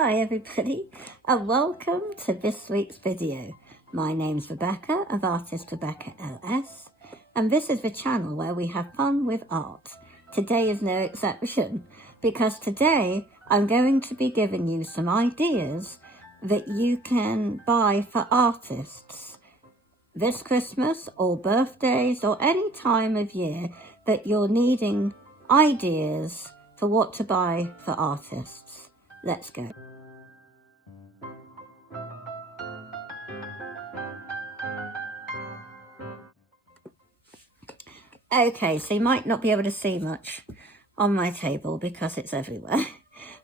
Hi everybody and welcome to this week's video. My name's Rebecca of Artistrebeccals and this is the channel where we have fun with art. Today is no exception because today I'm going to be giving you some ideas that you can buy for artists this Christmas or birthdays or any time of year that you're needing ideas for what to buy for artists. Let's go. Okay, so you might not be able to see much on my table because it's everywhere.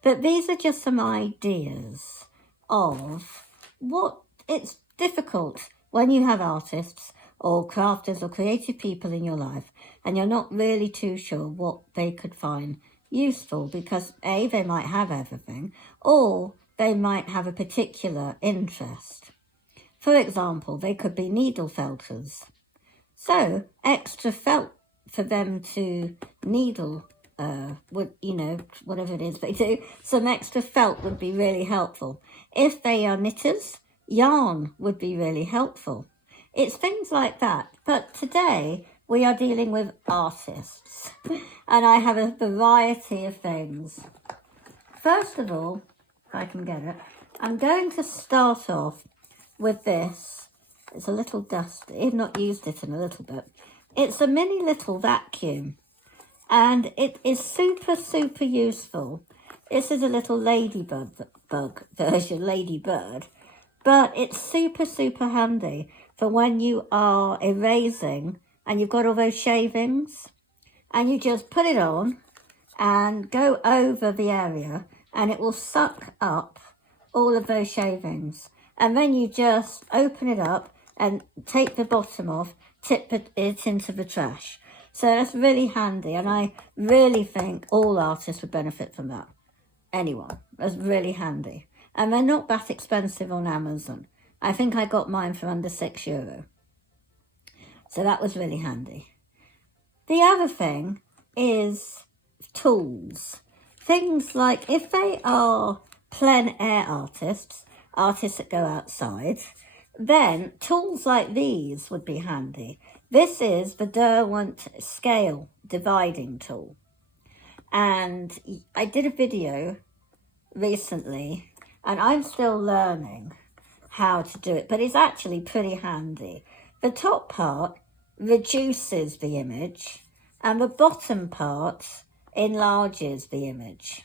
But these are just some ideas of what it's difficult when you have artists or crafters or creative people in your life and you're not really too sure what they could find useful because A, they might have everything or they might have a particular interest. For example, they could be needle felters. So extra felt for them to needle, whatever it is they do, some extra felt would be really helpful. If they are knitters, yarn would be really helpful. It's things like that. But today we are dealing with artists and I have a variety of things. First of all, if I can get it, I'm going to start off with this. It's a little dusty. I've not used it in a little bit. It's a mini little vacuum and it is super useful. This is a little ladybug version, ladybird, but it's super handy for when you are erasing and you've got all those shavings and you just put it on and go over the area and it will suck up all of those shavings. And then you just open it up and take the bottom off, tip it into the trash. So that's really handy and I really think all artists would benefit from that. Anyone, that's really handy. And they're not that expensive on Amazon. I think I got mine for under €6. So that was really handy. The other thing is tools. Things like if they are plein air artists that go outside, then tools like these would be handy. This is the Derwent scale dividing tool. And I did a video recently and I'm still learning how to do it, but it's actually pretty handy. The top part reduces the image and the bottom part enlarges the image.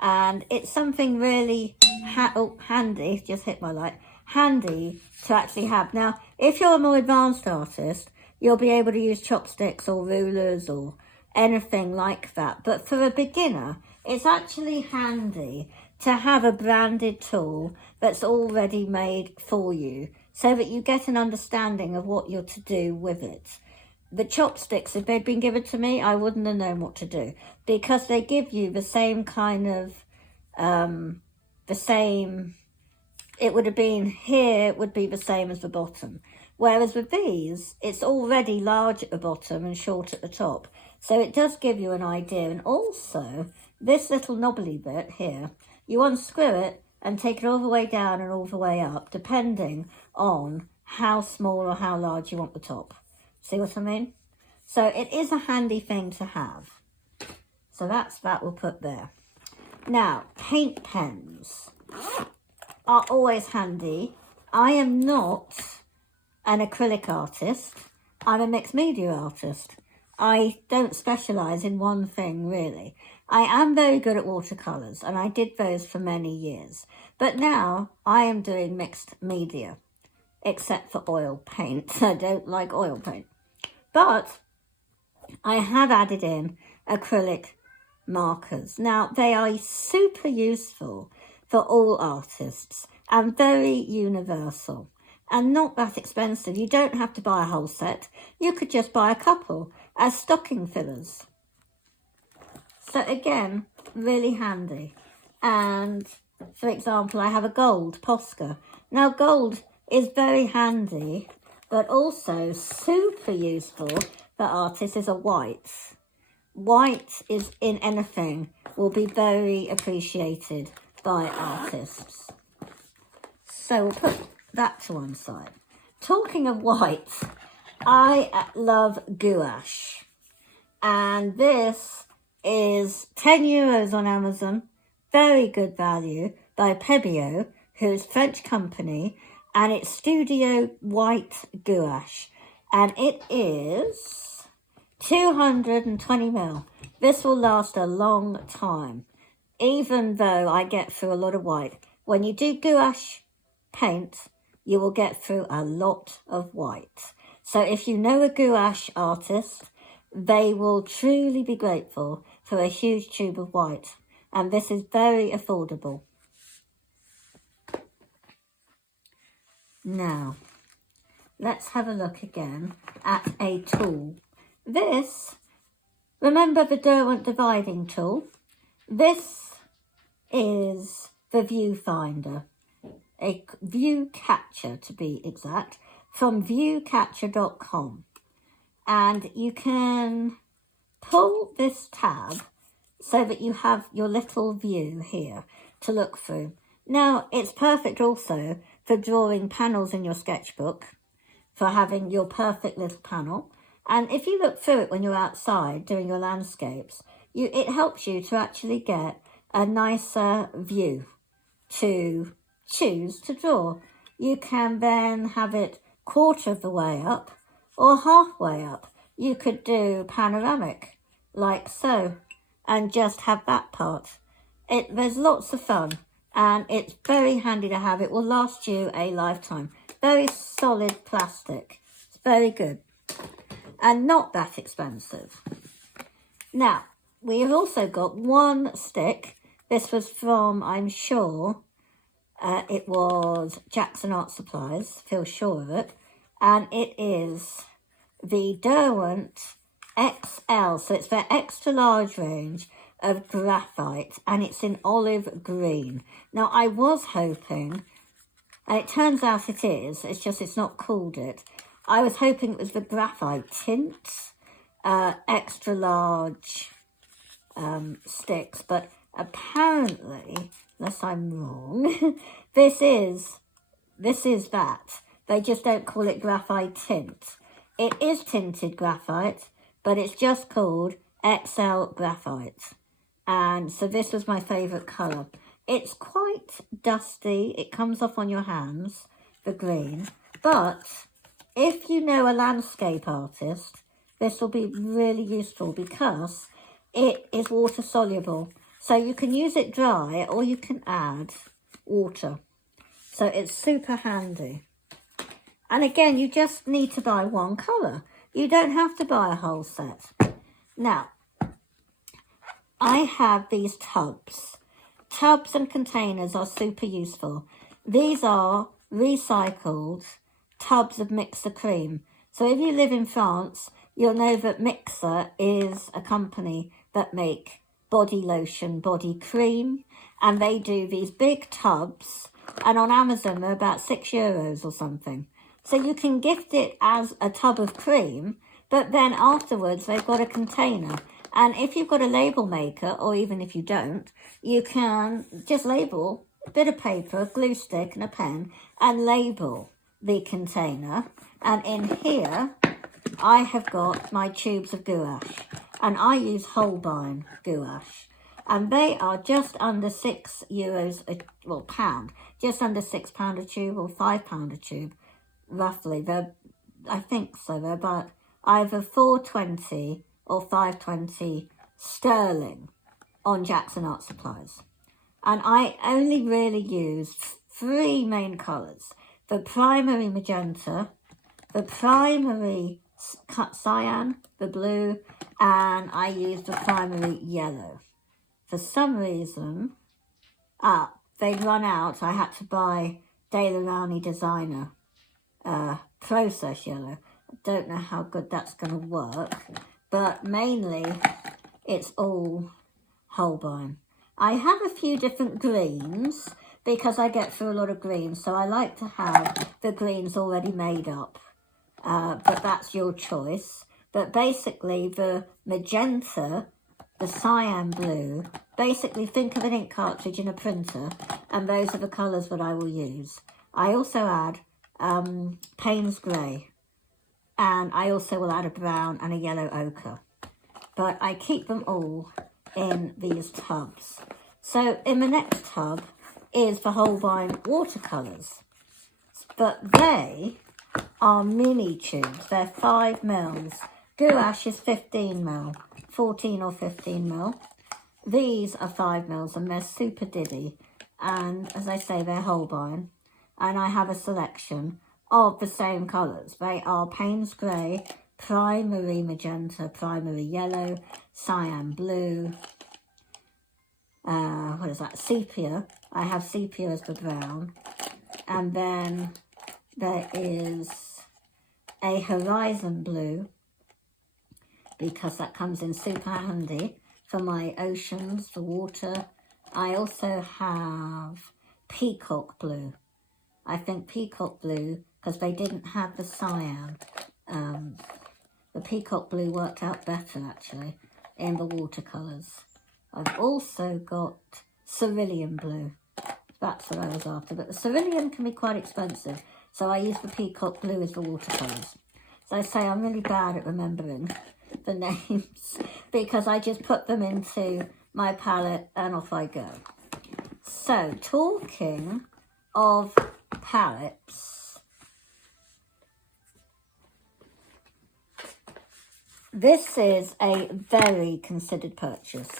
And it's something really handy, just hit my light, handy to actually have. Now, if you're a more advanced artist, you'll be able to use chopsticks or rulers or anything like that. But for a beginner, it's actually handy to have a branded tool that's already made for you so that you get an understanding of what you're to do with it. The chopsticks, if they'd been given to me, I wouldn't have known what to do because they give you the same kind of, it would have been here, it would be the same as the bottom. Whereas with these, it's already large at the bottom and short at the top. So it does give you an idea. And also, this little knobbly bit here, you unscrew it and take it all the way down and all the way up, depending on how small or how large you want the top. See what I mean? So it is a handy thing to have. So that we'll put there. Now, paint pens are always handy. I am not an acrylic artist. I'm a mixed media artist. I don't specialise in one thing really. I am very good at watercolours and I did those for many years. But now I am doing mixed media, except for oil paint. I don't like oil paint. But I have added in acrylic markers. Now, they are super useful for all artists and very universal and not that expensive. You don't have to buy a whole set. You could just buy a couple as stocking fillers. So again, really handy. And for example, I have a gold Posca. Now, gold is very handy, but also super useful for artists is a white. White is in anything will be very appreciated by artists. So we'll put that to one side. Talking of white, I love gouache. And this is €10 on Amazon. Very good value by Pebio, who's a French company. And it's Studio White Gouache. And it is 220ml. This will last a long time, even though I get through a lot of white. When you do gouache paint, you will get through a lot of white. So if you know a gouache artist, they will truly be grateful for a huge tube of white. And this is very affordable. Now, let's have a look again at a tool. This, remember the Derwent dividing tool? This is the viewfinder, a view catcher to be exact, from viewcatcher.com. And you can pull this tab so that you have your little view here to look through. Now, it's perfect also for drawing panels in your sketchbook, for having your perfect little panel. And if you look through it when you're outside doing your landscapes, it helps you to actually get a nicer view to choose to draw. You can then have it quarter of the way up or halfway up. You could do panoramic like so and just have that part. There's lots of fun and it's very handy to have. It will last you a lifetime. Very solid plastic. It's very good and not that expensive. Now, we have also got one stick. This was from, I'm sure, it was Jackson Art Supplies, feel sure of it. And it is the Derwent XL, so it's their extra large range of graphite, and it's in olive green. Now, I was hoping, and it turns out it is, it's just it's not called it. I was hoping it was the graphite tint, extra large sticks, but apparently, unless I'm wrong, this is that. They just don't call it graphite tint. It is tinted graphite, but it's just called XL graphite. And so this was my favourite colour. It's quite dusty. It comes off on your hands, the green. But if you know a landscape artist, this will be really useful because it is water soluble. So you can use it dry or you can add water. So it's super handy. And again, you just need to buy one colour. You don't have to buy a whole set. Now, I have these tubs. Tubs and containers are super useful. These are recycled tubs of Mixer cream. So if you live in France, you'll know that Mixer is a company that make body lotion, body cream, and they do these big tubs, and on Amazon they're about €6 or something. So you can gift it as a tub of cream, but then afterwards they've got a container. And if you've got a label maker, or even if you don't, you can just label a bit of paper, a glue stick and a pen, and label the container. And in here, I have got my tubes of gouache. And I use Holbein gouache. And they are just under €6, well, pound. Just under £6 a tube or £5 a tube. Roughly, I think so. They're about either $4.20 or $5.20 sterling on Jackson Art Supplies. And I only really use three main colours. The primary magenta, the primary cyan, the blue, and I use the primary yellow. For some reason, they'd run out. I had to buy De La Rowney Designer process yellow. I don't know how good that's going to work, but mainly it's all Holbein. I have a few different greens because I get through a lot of greens, so I like to have the greens already made up, but that's your choice. But basically the magenta, the cyan blue, basically think of an ink cartridge in a printer, and those are the colours that I will use. I also add Payne's Grey, and I also will add a brown and a yellow ochre. But I keep them all in these tubs. So in the next tub is the Holbein watercolours. But they are mini tubes. They're 5 mils. Gouache is 15 mil, 14 or 15 mil. These are 5 mils and they're super diddy. And as I say, they're Holbein. And I have a selection of the same colours. They are Payne's Grey, Primary Magenta, Primary Yellow, Cyan Blue, what is that, Sepia. I have Sepia as the brown. And then there is a Horizon Blue, because that comes in super handy for my oceans, the water. I also have Peacock Blue. I think Peacock Blue, because they didn't have the cyan. The Peacock Blue worked out better, actually, in the watercolours. I've also got Cerulean Blue. That's what I was after. But the Cerulean can be quite expensive, so I use the Peacock Blue as the watercolours. So I say I'm really bad at remembering the names, because I just put them into my palette and off I go. So, talking of palettes, this is a very considered purchase.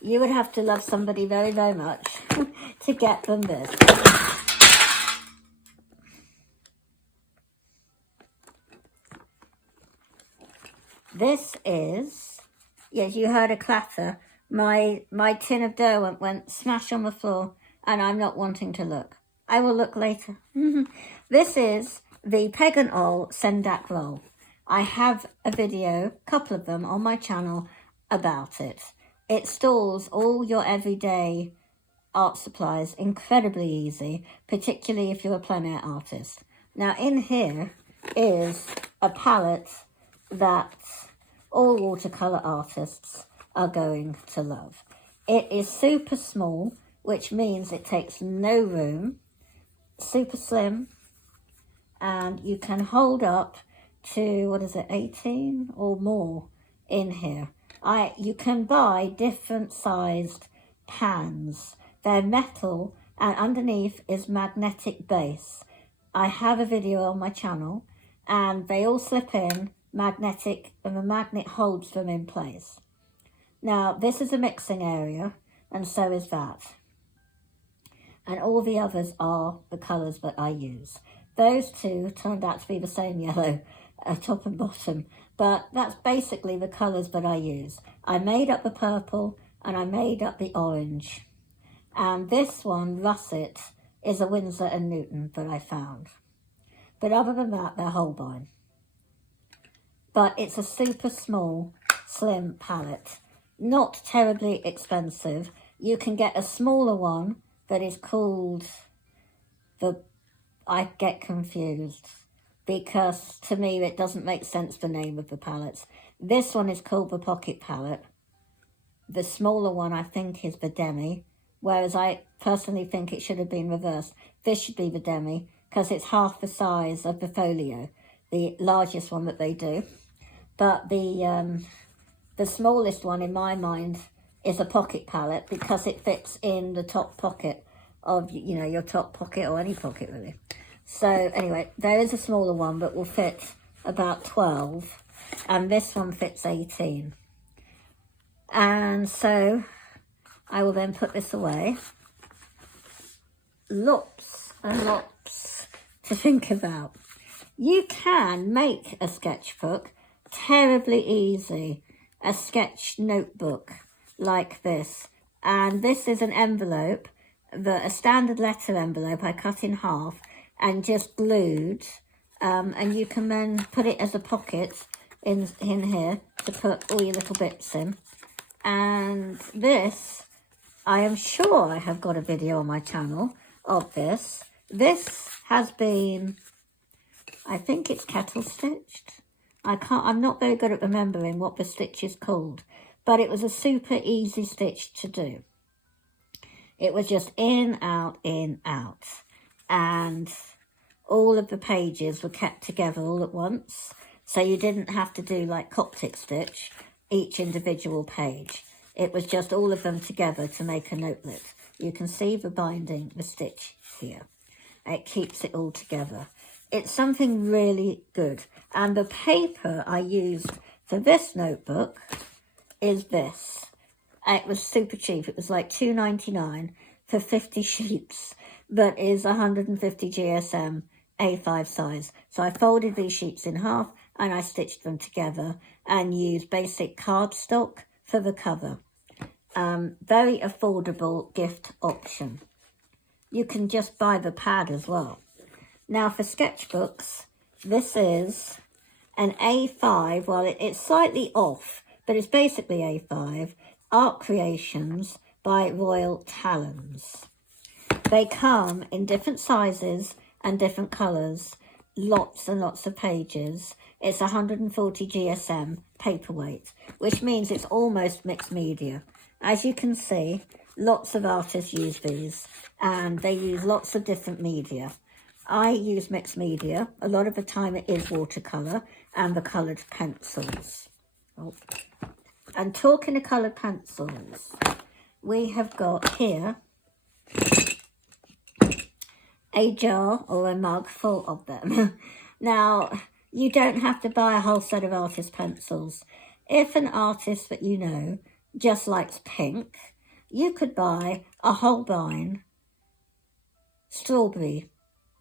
You would have to love somebody very, very much to get them this. This is, yes, you heard a clatter. My tin of dough went smash on the floor, and I'm not wanting to look. I will look later. This is the Pagan Oil Sendak roll. I have a video, a couple of them, on my channel about it. It stores all your everyday art supplies incredibly easy, particularly if you're a plein air artist. Now in here is a palette that all watercolour artists are going to love. It is super small, which means it takes no room, super slim, and you can hold up to, 18 or more in here. You can buy different sized pans. They're metal, and underneath is magnetic base. I have a video on my channel, and they all slip in magnetic, and the magnet holds them in place. Now, this is a mixing area, and so is that. And all the others are the colours that I use. Those two turned out to be the same yellow, top and bottom, but that's basically the colours that I use. I made up the purple, and I made up the orange. And this one, Russet, is a Winsor & Newton that I found. But other than that, they're Holbein. But it's a super small, slim palette. Not terribly expensive. You can get a smaller one that is called I get confused, because to me it doesn't make sense, the name of the palettes. This one is called the Pocket Palette. The smaller one I think is the Demi, whereas I personally think it should have been reversed. This should be the Demi, because it's half the size of the Folio, the largest one that they do. But the smallest one in my mind is a Pocket Palette, because it fits in the top pocket of, your top pocket, or any pocket really. So anyway, there is a smaller one that will fit about 12, and this one fits 18. And so I will then put this away. Lots and lots to think about. You can make a sketchbook terribly easy, a sketch notebook like this. And this is an envelope, a standard letter envelope I cut in half and just glued. And you can then put it as a pocket in here to put all your little bits in. And this, I am sure I have got a video on my channel of this. This has been, I think it's kettle stitched. I'm not very good at remembering what the stitch is called, but it was a super easy stitch to do. It was just in, out, in, out. And all of the pages were kept together all at once. So you didn't have to do like Coptic stitch, each individual page. It was just all of them together to make a notelet. You can see the binding, the stitch here. It keeps it all together. It's something really good. And the paper I used for this notebook is this. It was super cheap. It was like $2.99 for 50 sheets, but is 150 GSM A5 size. So I folded these sheets in half and I stitched them together and used basic cardstock for the cover. Very affordable gift option. You can just buy the pad as well. Now for sketchbooks, this is an A5. Well, it's slightly off, but it's basically A5. Art Creations by Royal Talons. They come in different sizes and different colours, lots and lots of pages. It's 140 GSM paperweight, which means it's almost mixed media. As you can see, lots of artists use these, and they use lots of different media. I use mixed media. A lot of the time it is watercolour and the coloured pencils. Oh. And talking of coloured pencils, we have got here a jar or a mug full of them. Now, you don't have to buy a whole set of artist pencils. If an artist that you know just likes pink, you could buy a Holbein strawberry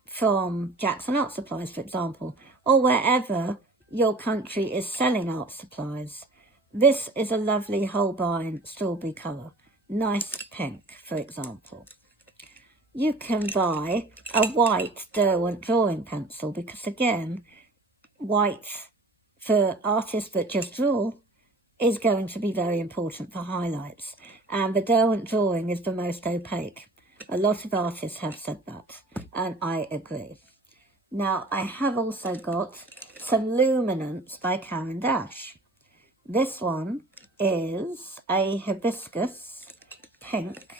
from Jackson Art Supplies, for example, or wherever your country is selling art supplies. This is a lovely Holbein strawberry colour, nice pink, for example. You can buy a white Derwent drawing pencil because, again, white for artists that just draw is going to be very important for highlights. And the Derwent drawing is the most opaque. A lot of artists have said that, and I agree. Now, I have also got some Luminance by Caran d'Ache. This one is a hibiscus pink,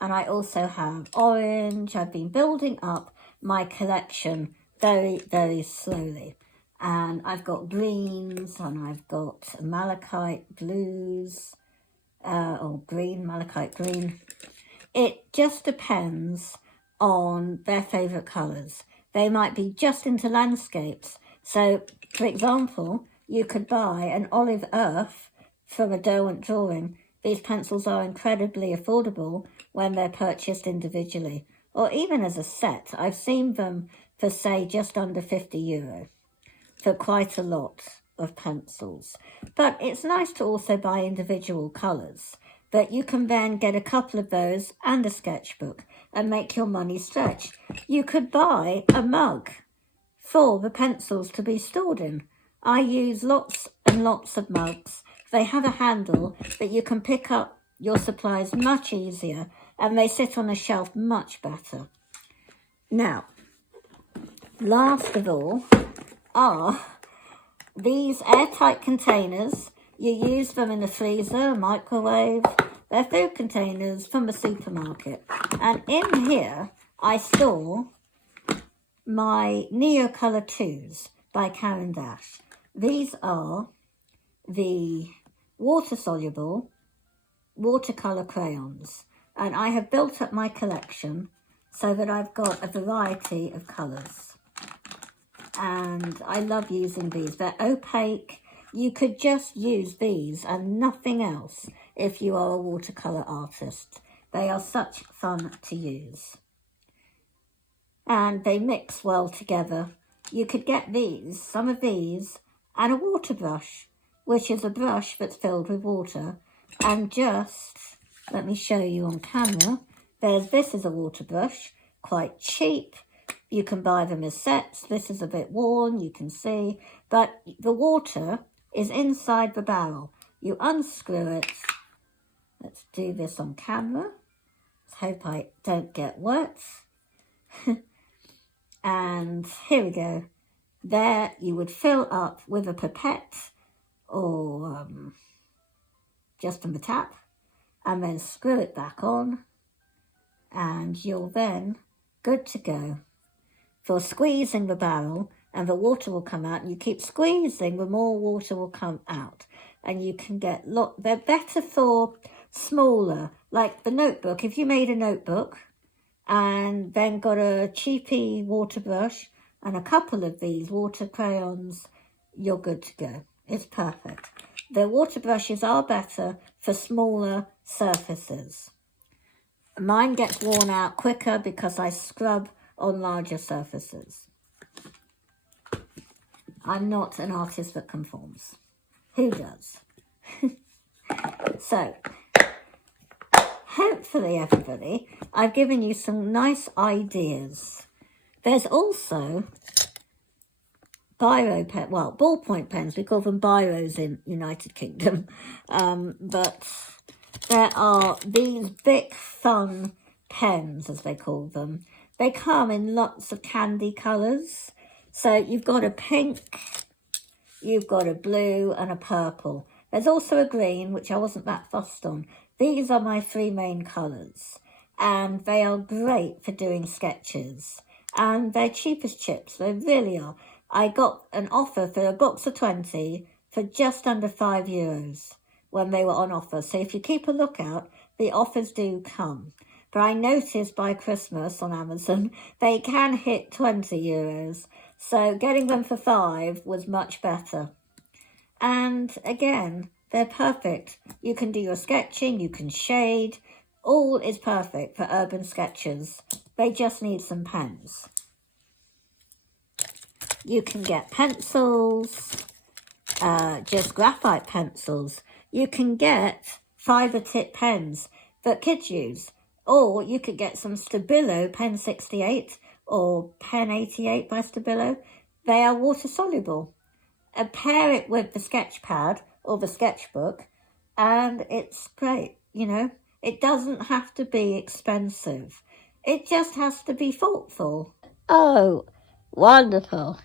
and I also have orange. I've been building up my collection very, very slowly. And I've got greens, and I've got malachite blues, or green, malachite green. It just depends on their favourite colours. They might be just into landscapes. So, for example, you could buy an olive earth from a Derwent drawing. These pencils are incredibly affordable when they're purchased individually, or even as a set. I've seen them for, say, just under €50 for quite a lot of pencils. But it's nice to also buy individual colours. But you can then get a couple of those and a sketchbook and make your money stretch. You could buy a mug for the pencils to be stored in. I use lots and lots of mugs. They have a handle that you can pick up your supplies much easier, and they sit on a shelf much better. Now, last of all are these airtight containers. You use them in the freezer, microwave. They're food containers from the supermarket. And in here, I store my Neocolour 2s by Caran d'Ache. These are the water-soluble watercolour crayons. And I have built up my collection so that I've got a variety of colours. And I love using these. They're opaque. You could just use these and nothing else if you are a watercolour artist. They are such fun to use. And they mix well together. You could get these, some of these, and a water brush, which is a brush that's filled with water. And just, let me show you on camera. This is a water brush, quite cheap. You can buy them as sets. This is a bit worn, you can see. But the water is inside the barrel. You unscrew it. Let's do this on camera. Let's hope I don't get wet. And here we go. There you would fill up with a pipette or just from the tap, and then screw it back on. and you're then good to go for squeezing the barrel, and the water will come out, and you keep squeezing, the more water will come out, and you can get they're better for smaller, like the notebook. If you made a notebook and then got a cheapy water brush and a couple of these water crayons, you're good to go. It's perfect. The water brushes are better for smaller surfaces. Mine gets worn out quicker because I scrub on larger surfaces. I'm not an artist that conforms. Who does? So, hopefully everybody, I've given you some nice ideas. There's also ballpoint pens. We call them biros in United Kingdom. But there are these big fun pens, as they call them. They come in lots of candy colours. So you've got a pink, you've got a blue and a purple. There's also a green, which I wasn't that fussed on. These are my three main colours, and they are great for doing sketches. And they're cheap as chips, they really are. I got an offer for a box of 20 for just under €5 when they were on offer. So if you keep a lookout, the offers do come. But I noticed by Christmas on Amazon, they can hit €20. So getting them for £5 was much better. And again, they're perfect. You can do your sketching, you can shade. All is perfect for urban sketches. They just need some pens. You can get pencils, just graphite pencils. You can get fibre tip pens that kids use. Or you could get some Stabilo Pen 68 or Pen 88 by Stabilo. They are water soluble. And pair it with the sketch pad or the sketchbook, and it's great, It doesn't have to be expensive. It just has to be thoughtful. Oh, wonderful.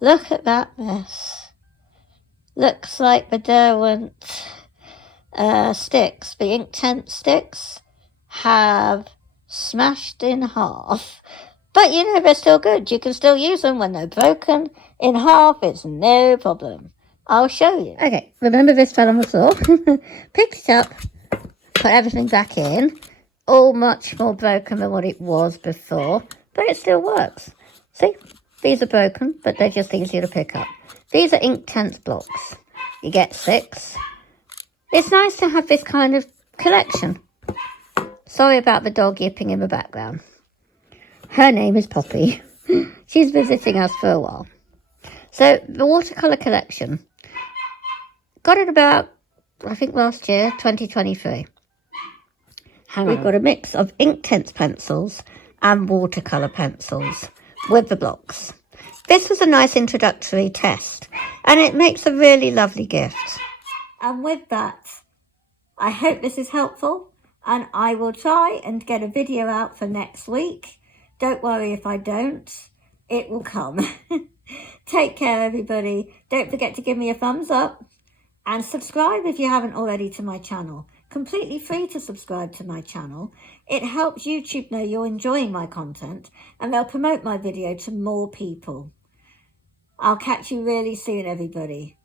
Look at that mess. Looks like the Derwent sticks, the Inktense sticks, have smashed in half. But they're still good. You can still use them when they're broken in half. It's no problem. I'll show you. Okay, remember this fell on the floor? Picked it up, put everything back in. All much more broken than what it was before, but it still works. See, these are broken, but they're just easier to pick up. These are Inktense blocks. You get 6. It's nice to have this kind of collection. Sorry about the dog yipping in the background. Her name is Poppy. She's visiting us for a while. So the watercolour collection, got it about, I think last year, 2023. We've got a mix of Inktense pencils and watercolour pencils with the blocks. This was a nice introductory test, and it makes a really lovely gift. And with that, I hope this is helpful, and I will try and get a video out for next week. Don't worry if I don't. It will come. Take care, everybody. Don't forget to give me a thumbs up and subscribe if you haven't already to my channel. Completely free to subscribe to my channel. It helps YouTube know you're enjoying my content, and they'll promote my video to more people. I'll catch you really soon, everybody.